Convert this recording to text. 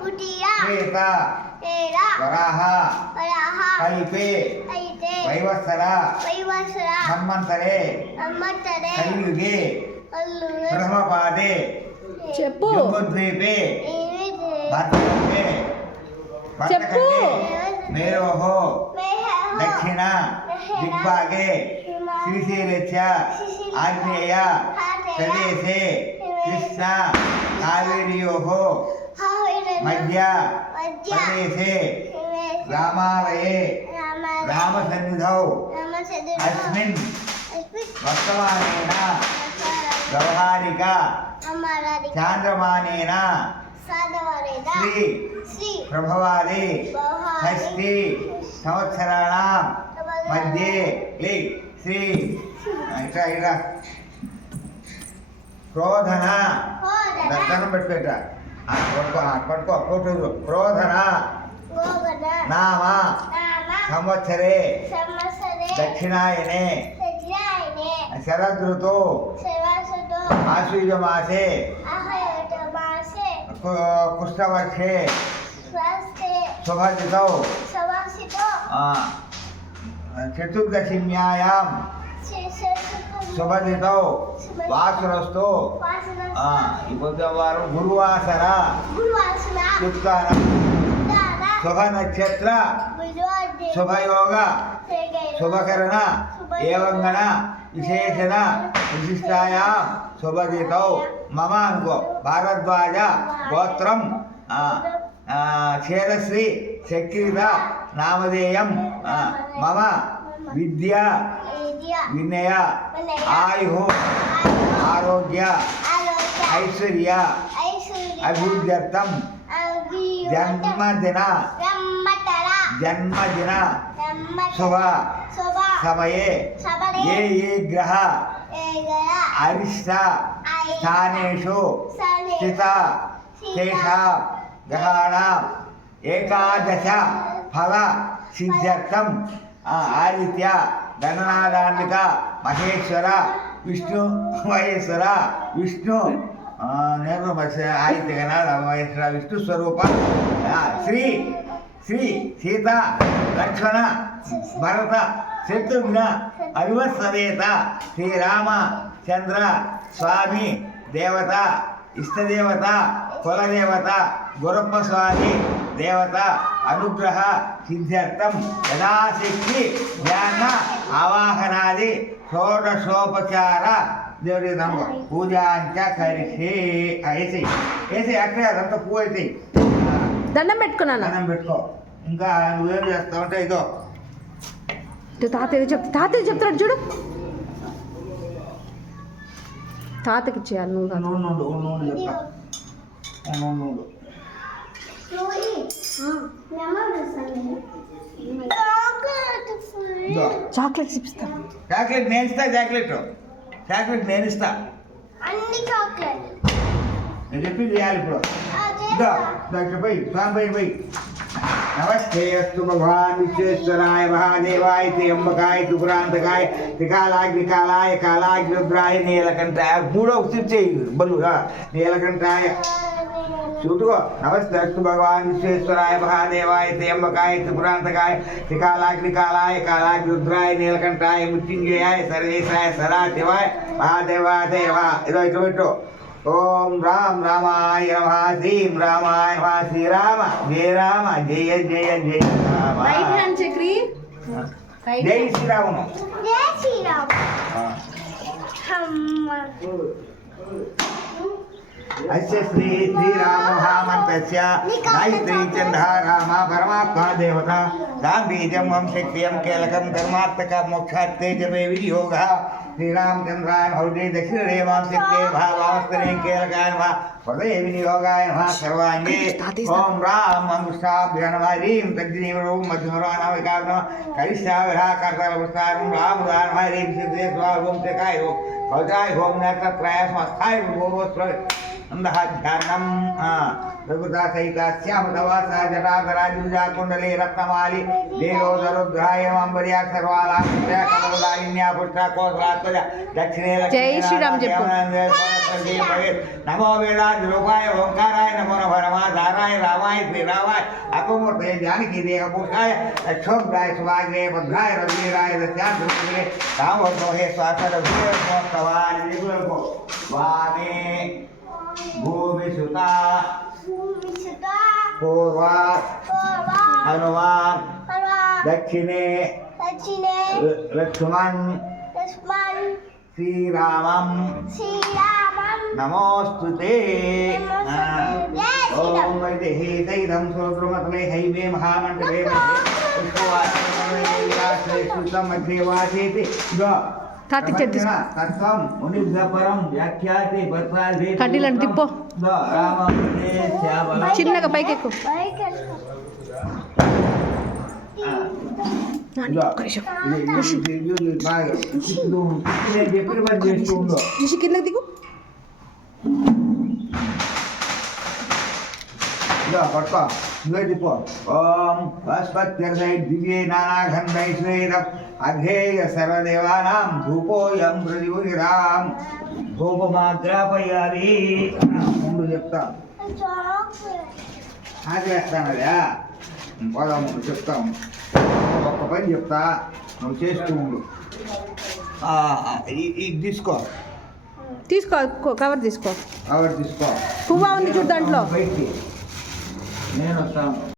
శ్వేత వరాహ కలిపే వైవత్సర మన్వంతరే కలియుగే ప్రథమ పాదే చెప్పు జంబుద్వీపే భర్తకంటే మేరోః దక్షిణ దిగ్భాగే శ్రీశైలస్య ఆగ్నేయ ప్రదేశే కృష్ణ కావేర్యోః మధ్య ప్రదేశే రామాలయే రామసన్నిధౌ అస్మిన్ వర్తమానేన వ్యవహారిక చాంద్రమానేన శ్రీ ప్రభవాది షష్ఠి సంవత్సరాణం మధ్యే శ్రీ ఇట్లా క్రోధన దర్శనం పెట్టుకోట పట్టుకో ఫోటో క్రోధన నామ సంవత్సరే దక్షిణాయనే శరదృతు ఆశ్వీజమాసే కృష్ణవర్షే శుభదితౌ చతుర్దశిన్యాయాం శుభదితౌ వాసురస్తు ఈ బుధవారం గురువాసర యుక్తానం శుభ నక్షత్ర శుభయోగ శుభకరణ ఏవంగణ విశేషణ విశిష్టాయాం శుభదితౌ మమ అనుకో భారద్వాజ గోత్రం క్షేరశ్రీ శక్తిద నామధేయం మమ విద్య వినయ ఆయు ఆరోగ్య ఐశ్వర్య అభివృద్ధ్యర్థం జన్మదిన శుభ సమయే ఏ గ్రహ అరిష్ట స్థానేషు స్థిత తేషాం గ్రహాణాం ఏకాదశ ఫల సిద్ధ్యర్థం ఆదిత్య గణనాదాంబిక మహేశ్వర విష్ణు మహేశ్వర విష్ణు నేను ఆదిత్య గణాల మహేశ్వర విష్ణు స్వరూప శ్రీ సీత లక్ష్మణ భరత శత్రుఘ్న అవివత్సవేత శ్రీరామ చంద్ర స్వామి దేవత ఇష్టదేవత కులదేవత గురప్ప స్వామి దేవత అనుగ్రహ సిద్ధ్యర్థం యథాశక్తి ధ్యాన ఆవాహనాది షోడశోపచార దేవుడికి నమ్మ పూజాంచ కరిషే వేసి అక్కడే అదంతా పువ్వు అయితే దండం పెట్టుకున్నాను. దండం పెట్టుకో. ఇంకా నువ్వేం చేస్తావు అంటే ఇదో తాతయ్య చెప్తాడు చూడు. తాతకి చేయాలి నువ్వు. నూనె చెప్తా. నూనె చాక్లెట్స్ ఇప్పిస్తా. చాక్లెట్ నేను ఇస్తా. చాక్లెట్ నేను ఇస్తా. నేను చెప్పింది చేయాలి ఇప్పుడు. పోయి నమస్తే అస్తు భగవాన్ విశ్వేశ్వరాయ మహాదేవాయ త్ర్యంబకాయ త్రిపురాంతకాయ త్రికాలాగ్నికాలాయ కాలాగ్నిరుద్రాయ నీలకంఠాయ మూడో సిప్ చేయి బలుగా నీలకంఠాయ చూటుకో. నమస్తే అస్తు భగవాన్ విశ్వేశ్వరాయ మహాదేవాయ త్ర్యంబకాయ త్రిపురాంతకాయ త్రికాలాగ్నికాలాయ కాలాగ్నిరుద్రాయ నీలకంఠాయ మృత్యుంజయాయ సర్వేశాయ సదాశివాయ మహాదేవాదేవ. ఇదో ఇటు పెట్టు. ఓం రామ్ రామాయ నమః శ్రీం రామాయ నమః శ్రీరామ జయ రామ జయ జయ జయ రామ. జై శ్రీరామ. అస్య శ్రీరామహామంతస్య గాయత్రీ చంద్ర రామ పరమాత్మా దేవత గాంధీజం వంశక్తియం కేలకం ధర్మాత్మక మోక్షార్థే జపే వినియోగ శ్రీరామచంద్రాయ హృదయ దక్షిణే వాంశక్తే భావాస్తరే కేలకాయ నమః హృదయ వినియోగాయ నమః సర్వాంగే. ఓం రామ్ అంగుష్టాభ్య నమః హ్రీం తజ్జీవరూం మధ్యమరాణవికాయ నమః కరిష్టావిహా కర్తలపుస్తారం రాముదా నమః హ్రీం సిద్ధే స్వాహం చకాయ భౌతాయ హోం నేత్రత్రయ స్वस्थाय పూర్వస్వ ధ్యానం రఘుతా సహిత శ్యామతవాస జటాధరాజుజా కుండలే రత్నమాలి దేవోదరుద్రాయ అంబర్యా సర్వాలాన్యా పుష్ట కోసలాత్మజ దక్షిణే జై శ్రీరామ్ చెప్పు. నమో వేదాంత రూపాయ ఓంకారాయ నమో నమః రామాయ శ్రీరామాయ అపమూర్తే జానకి దేహభూషాయ లక్ష్మోగ్రాయ సుభాగ్రే భద్రాయ రవీరాయ దశ్యాంతరే రామోహే స్వాసరభూస్తవానిగులకు వామే భూమిసుతా పూర్వా హనుమాన్ దక్షిణే లక్ష్మణ్ శ్రీరామం నమోస్తుతే ఓం వైదేహీ సైదం సోద్రుమతలే హైవే మహామండలే మధ్య వాసేతి తాతకి తీసుకో. తత్వం మునిభ్యపరం వ్యాఖ్యాతి పత్రాధి కడ్డీలను తిప్పో. రామమునే శ్యామల చిన్నగా పైకి ఎక్కు. ఒక్క నిమిషం. చెప్పిన పని చేస్తుందో నిషి కిందకి దిగు. పట్టుకో దిపో ఓం బృహస్పత్యర్ధై దివ్యే నానాగంధైశ్వేదం అఘేయ సర్వదేవానాం ధూపోయం ప్రతిభుగిరాం ధూపమాగ్రాపయాలి ముందు చెప్తా ఆగ్రేస్తానదా పోదాం ముందు చెప్తాం ఒక్క పని చెప్తా నువ్వు చేస్తూ ఉండు ఇది తీసుకో కవర్ తీసుకో. కవర్ తీసుకో పువ్వా ఉంది చూడు దాంట్లో. బయటికి నేను వస్తాను